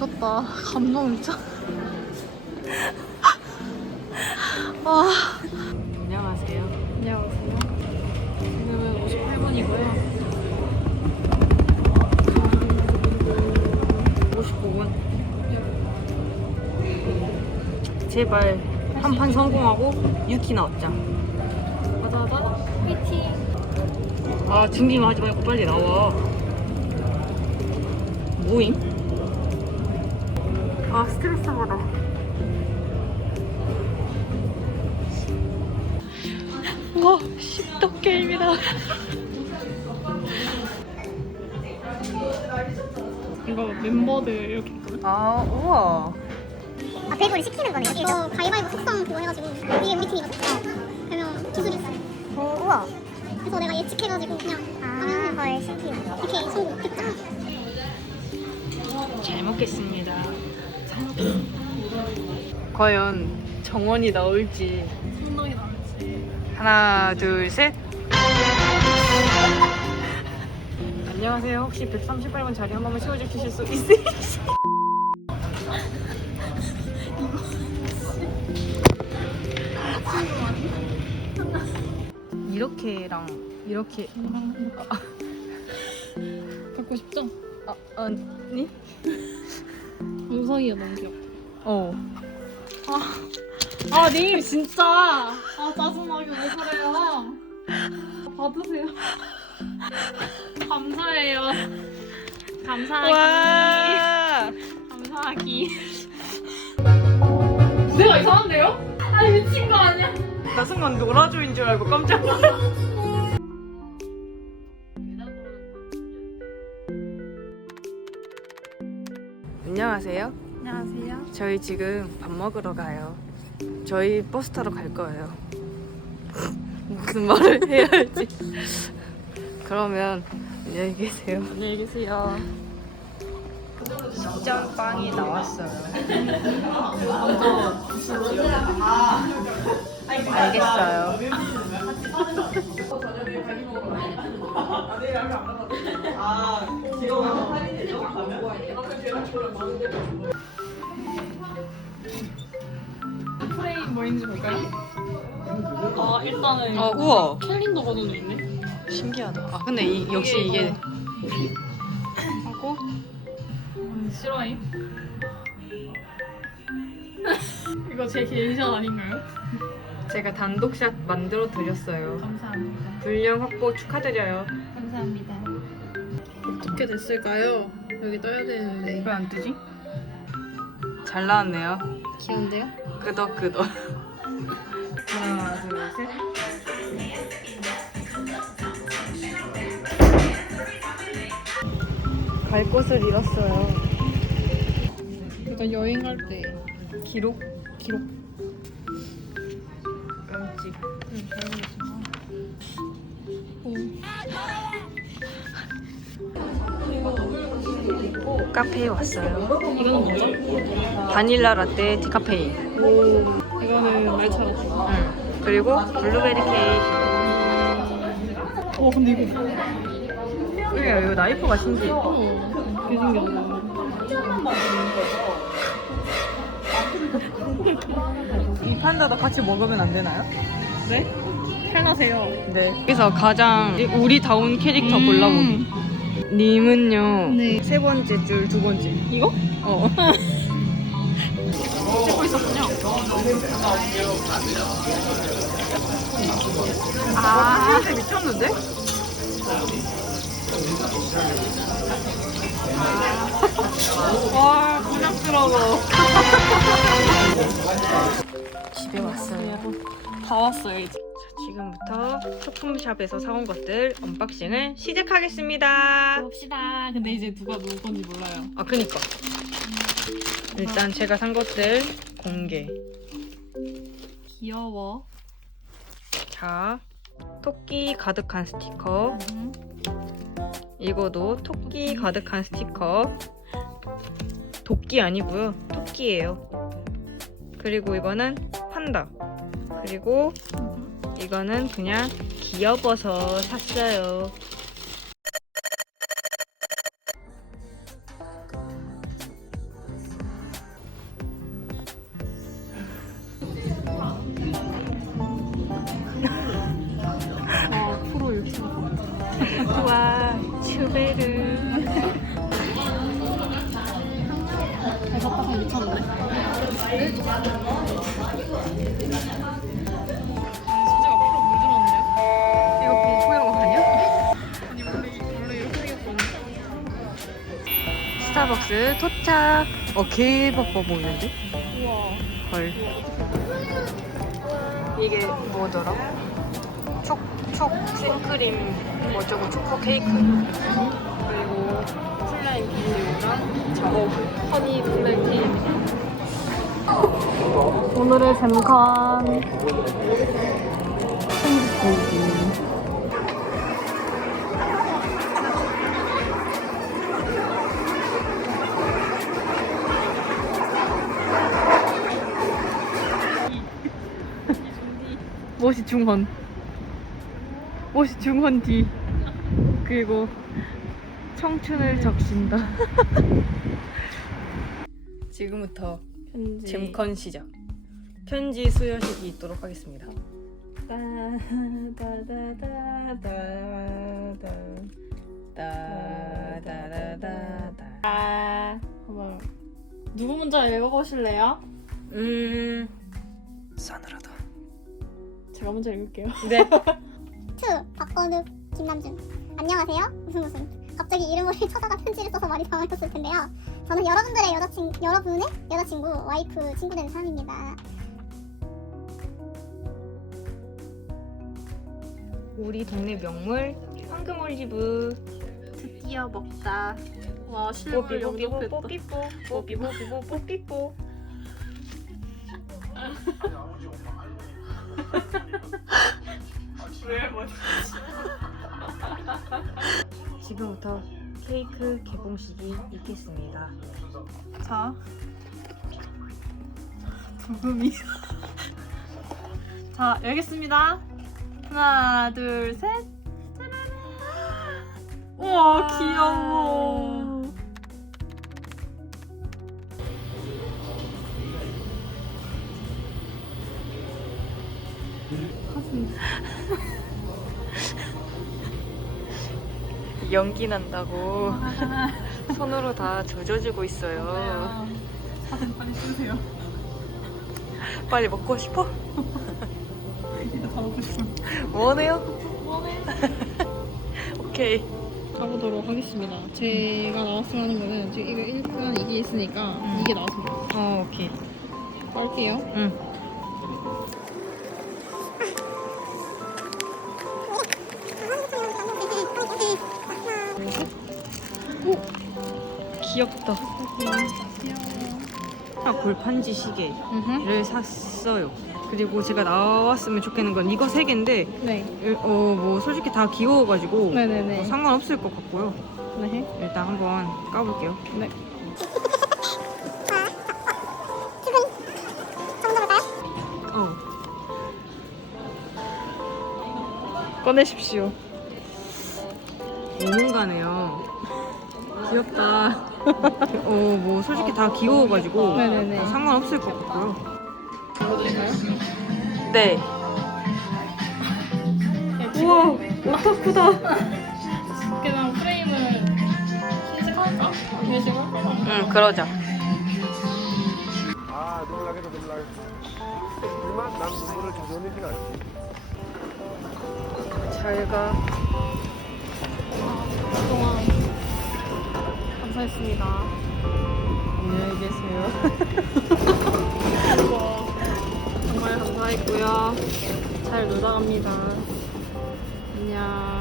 미쳤다. 감동 미쳤. 와. 안녕하세요. 안녕하세요. 지금은 58분이고요. 59분. 제발 한 판 성공하고 6키 나왔자. 맞아 맞아. 화이팅. 아 준비만 하지 말고 빨리 나와. 뭐임? 아 스트레스 받아. 와, 십덕 게임이다. 이거 멤버들 이렇게. 아 우와. 아, 배부를 시키는 거네요. 이거 가위바위보 속성 그거 해가지고 이게 우리 팀이거든. 어. 그러면 기술이 있어. 오, 우와. 그래서 내가 예측해가지고 그냥 아, 헐 신기해. 이렇게 성공. 됐죠? 잘 먹겠습니다. 과연 정원이 나올지. 상당히 나을지. 하나, 둘, 셋. 안녕하세요. 혹시 138번 자리 한 번만 채워주실 수 있으세요? 이렇게랑 이렇게 갖고 싶죠? 아, 아니? 우성이가 너무 귀엽다. 어. 아, 님 진짜. 아, 짜증나게 왜 그래요? 받으세요. 감사해요. 감사하기. 와! 감사하기. 무대가 이상한데요? 아니 미친 거 아니야? 나 순간 노라조인 줄 알고 깜짝 놀랐어. 안녕하세요. 안녕하세요. 저희 지금 밥 먹으러 가요. 저희 버스 타러 갈 거예요. 무슨 말을 해야 할지. 그러면 안녕히 계세요. 안녕히 계세요. 식전빵이 나왔어요. 알겠어요. 프레임 뭐인지 볼까요? 아 일단은 아 우와 캘린더 버전도 있네. 신기하다. 아 근데 이, 역시 이게 하고 음, 싫어잉? 이거 제 개인샷 아닌가요? 제가 단독샷 만들어 드렸어요. 감사합니다. 분량 확보 축하드려요. 감사합니다. 어떻게 됐을까요? 여기 떠야 되는데. 왜 안 뜨지? 잘 나왔네요. 귀여운데요? 끄덕끄덕. 하나 둘 셋. 갈 곳을 잃었어요. 그러니까 여행 갈 때 기록 기록. 깜찍. 응, 잘 보겠습니다. 카페에 왔어요. 이거는 뭐죠? 바닐라 라떼 디카페인. 오, 이거는 말차로. 응. 그리고 블루베리 케이크. 어, 근데 이거 그래요. 이거 나이프가 신기해. 어, 개 신기하다. 이 판다도 같이 먹으면 안 되나요? 네? 편하세요. 네. 여기서 가장 우리다운 캐릭터 골라보기. 님은요. 네. 세 번째 줄 두 번째. 이거? 어. 찍고 있었군요. 아, 진짜 미쳤는데? 와, 부담스러워. 집에 왔어요. 다 왔어요, 이제. 자, 지금부터 소품샵에서 사온 것들 언박싱을 시작하겠습니다. 봅시다. 근데 이제 누가 누구 건지 몰라요. 아, 그니까. 일단 제가 산 것들 공개. 귀여워. 자, 토끼 가득한 스티커. 음. 이거도 토끼 가득한 스티커. 도끼 아니고요. 토끼예요. 그리고 이거는 판다. 그리고 이거는 그냥 기어버서 샀어요. 와, 츄베르. 배가 미쳤네. 스타벅스 도착. 어, 개 바빠 보이는데? 우와. 헐. 이게 뭐더라? 촉, 촉 생크림 어쩌고 초코 케이크. 그리고 플라잉 비누랑 저거 허니 플랜 오늘의 잼컨. 무엇이 중헌 무엇이 중헌 뒤 그리고 청춘을 적신다 지금부터 편지. 잼컨 시작 편지 수여식이 있도록 하겠습니다 따다다다다다다다다다다 아, 한번 누구 먼저 읽어보실래요? 음 싸늘하다 제가 먼저 읽을게요. 네 2. 박건욱, 김남준. 안녕하세요. 무슨 무슨. 갑자기 이름을 찾아가 편지를 써서 많이 당황하셨을 텐데요. 저는 여러분들의 여자친 여러분의 여자친구, 와이프, 친구 되는 사람입니다. 우리 동네 명물 황금 올리브 드디어 먹다. 와 실물 영접했다. 뽀삐뽀 뽀삐뽀 뽀삐뽀 지금부터 케이크 개봉식이 있겠습니다. 자, 부금이. 자, 열겠습니다. 하나, 둘, 셋. 짜란. 우와, 귀여워. 연기 난다고 손으로 다 조져지고 있어요. 사진 빨리 쓰세요. 빨리 먹고 싶어? 다 먹고 싶어. 원해요? 원해. 오케이. 가보도록 하겠습니다. 제가 나왔으면 하는 거는 지금 이거 일단 이게 있으니까 음. 이게 나왔습니다. 어 오케이. 빨게요. 응. 귀엽다. 아, 골판지 시계를 샀어요. 그리고 제가 나왔으면 좋겠는 건 이거 세 개인데 네. 어 뭐 솔직히 다 귀여워가지고 네네네. 뭐 상관없을 것 같고요. 네. 일단 한번 까볼게요. 네. 어. 꺼내십시오. 오문가네요. 귀엽다. 어, 뭐 솔직히 다 귀여워가지고 네네네. 뭐 상관없을 것 같고요. 읽어드릴까요? 네. 우와, 오타쿠다. 그냥 프레임을 흰색할까? 아니식으로 응, 그러자. 아 눈물 나겠다 하지만 난 눈물을 자주 흘리진 않지 잘 가. 그동안 감사했습니다. 안녕히 계세요. 뭐, 정말 감사했고요. 잘 놀다 갑니다. 안녕.